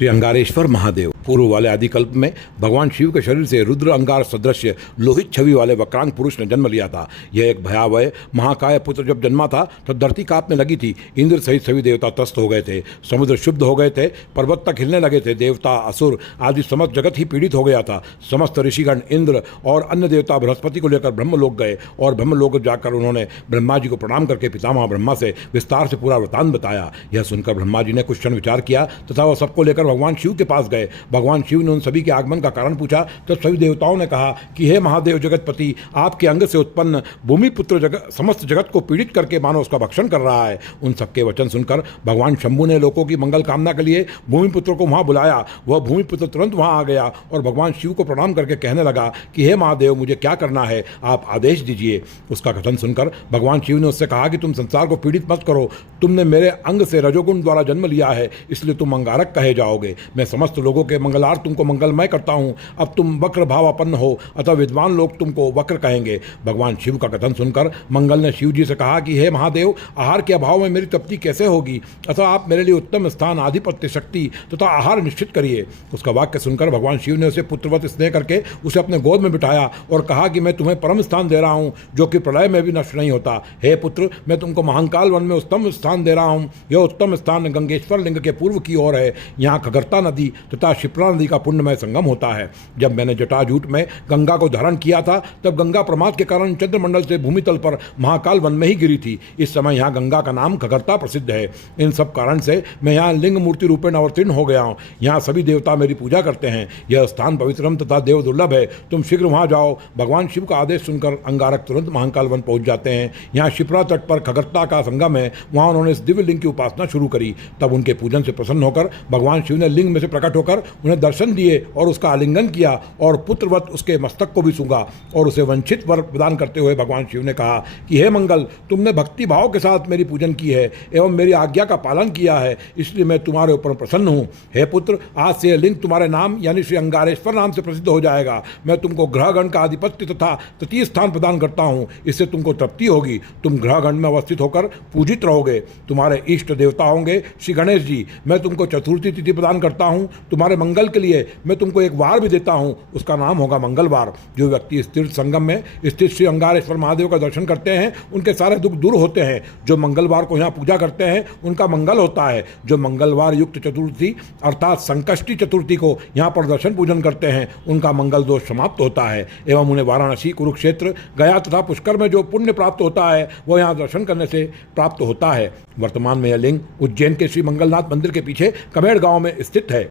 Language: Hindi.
श्री अंगारेश्वर महादेव पूर्व वाले आदिकल्प में भगवान शिव के शरीर से रुद्र अंगार सदृश्य लोहित छवि वाले वक्रांग पुरुष ने जन्म लिया था। यह एक भयावह महाकाय पुत्र जब जन्मा था तो धरती कांपने लगी थी। इंद्र सहित सभी देवता त्रस्त हो गए थे, समुद्र शुद्ध हो गए थे, पर्वत तक हिलने लगे थे, देवता असुर आदि समस्त जगत ही पीड़ित हो गया था। समस्त ऋषिगण इंद्र और अन्य देवता बृहस्पति को लेकर ब्रह्मलोक गए और ब्रह्मलोक जाकर उन्होंने ब्रह्मा जी को प्रणाम करके पितामह ब्रह्मा से विस्तार से पूरा वृतांत बताया। यह सुनकर ब्रह्मा जी ने कुछ क्षण विचार किया तथा वह सबको लेकर भगवान शिव के पास गए। भगवान शिव ने उन सभी के आगमन का कारण पूछा तो सभी देवताओं ने कहा कि हे महादेव जगतपति, आपके अंग से उत्पन्न भूमि पुत्र समस्त जगत को पीड़ित करके मानो उसका भक्षण कर रहा है। उन सबके वचन सुनकर भगवान शंभु ने लोगों की मंगल कामना के लिए भूमि पुत्र को वहां बुलाया। वह भूमि पुत्र तुरंत वहां आ गया और भगवान शिव को प्रणाम करके कहने लगा कि हे महादेव, मुझे क्या करना है, आप आदेश दीजिए। उसका कथन सुनकर भगवान शिव ने उससे कहा कि तुम संसार को पीड़ित मत करो, तुमने मेरे अंग से रजोगुण द्वारा जन्म लिया है, इसलिए तुम अंगारक कहे जाओगे। मैं समस्त लोगों के मंगलार्थ तुमको मंगलमय करता हूं। अब तुम वक्र भावापन्न हो अतः विद्वान लोग तुमको वक्र कहेंगे। भगवान शिव का कथन सुनकर मंगल ने शिव जी से कहा कि हे महादेव, आहार के अभाव में मेरी तृप्ति कैसे होगी, अतः आप मेरे लिए उत्तम स्थान, आधिपत्य, शक्ति तथा आहार निश्चित करिए। उसका वाक्य सुनकर भगवान शिव ने उसे पुत्रवत स्नेह करके उसे अपने गोद में बिठाया और कहा कि मैं तुम्हें परम स्थान दे रहा हूं जो कि प्रलय में भी नष्ट नहीं होता। हे पुत्र, मैं तुमको महाकाल वन में उत्तम स्थान दे रहा हूं। यह उत्तम स्थान गंगेश्वर लिंग के पूर्व की ओर है। यहाँ खगर्ता नदी तथा क्षिप्रा नदी का पुण्यमय संगम होता है। जब मैंने जटाजूट में गंगा को धारण किया था तब गंगा प्रमाद के कारण चंद्रमंडल से भूमि तल पर महाकाल वन में ही गिरी थी। इस समय यहाँ गंगा का नाम खगर्ता प्रसिद्ध है। इन सब कारण से मैं यहाँ लिंग मूर्ति रूपेण अवतीर्ण हो गया हूँ। यहाँ सभी देवता मेरी पूजा करते हैं। यह स्थान पवित्रम तथा देव दुर्लभ है। तुम शीघ्र वहाँ जाओ। भगवान शिव का आदेश सुनकर अंगारक तुरंत महाकाल वन पहुंच जाते हैं। यहाँ शिप्रा तट पर खगर्ता का संगम है। वहाँ उन्होंने इस दिव्य लिंग की उपासना शुरू करी। तब उनके पूजन से प्रसन्न होकर भगवान शिव ने लिंग में से प्रकट होकर उन्हें दर्शन दिए और उसका आलिंगन किया और पुत्रवत उसके मस्तक को भी सूंघा और उसे वंचित वर प्रदान करते हुए भगवान शिव ने कहा कि हे मंगल, तुमने भक्ति भाव के साथ मेरी पूजन की है एवं मेरी आज्ञा का पालन किया है, इसलिए मैं तुम्हारे ऊपर प्रसन्न हूँ। हे पुत्र, आज से यह लिंग तुम्हारे नाम यानी श्री अंगारेश्वर नाम से प्रसिद्ध हो जाएगा। मैं तुमको ग्रहगण का आधिपत्य तथा तृतीय स्थान प्रदान करता हूँ। इससे तुमको तृप्ति होगी। तुम ग्रहगण में अवस्थित होकर पूजित रहोगे। तुम्हारे इष्ट देवता होंगे श्री गणेश जी। मैं तुमको चतुर्थी तिथि प्रदान करता हूँ। तुम्हारे मंगल के लिए मैं तुमको एक वार भी देता हूं, उसका नाम होगा मंगलवार। जो व्यक्ति इस तीर्थ संगम में स्थित श्री अंगारेश्वर महादेव का दर्शन करते हैं उनके सारे दुख दूर होते हैं। जो मंगलवार को यहाँ पूजा करते हैं उनका मंगल होता है। जो मंगलवार युक्त चतुर्थी अर्थात संकष्टी चतुर्थी को यहाँ पर दर्शन पूजन करते हैं उनका मंगल दोष समाप्त होता है एवं उन्हें वाराणसी, कुरुक्षेत्र, गया तथा पुष्कर में जो पुण्य प्राप्त होता है वह यहाँ दर्शन करने से प्राप्त होता है। वर्तमान में यह लिंग उज्जैन के श्री मंगलनाथ मंदिर के पीछे कमेड़ गांव में स्थित है।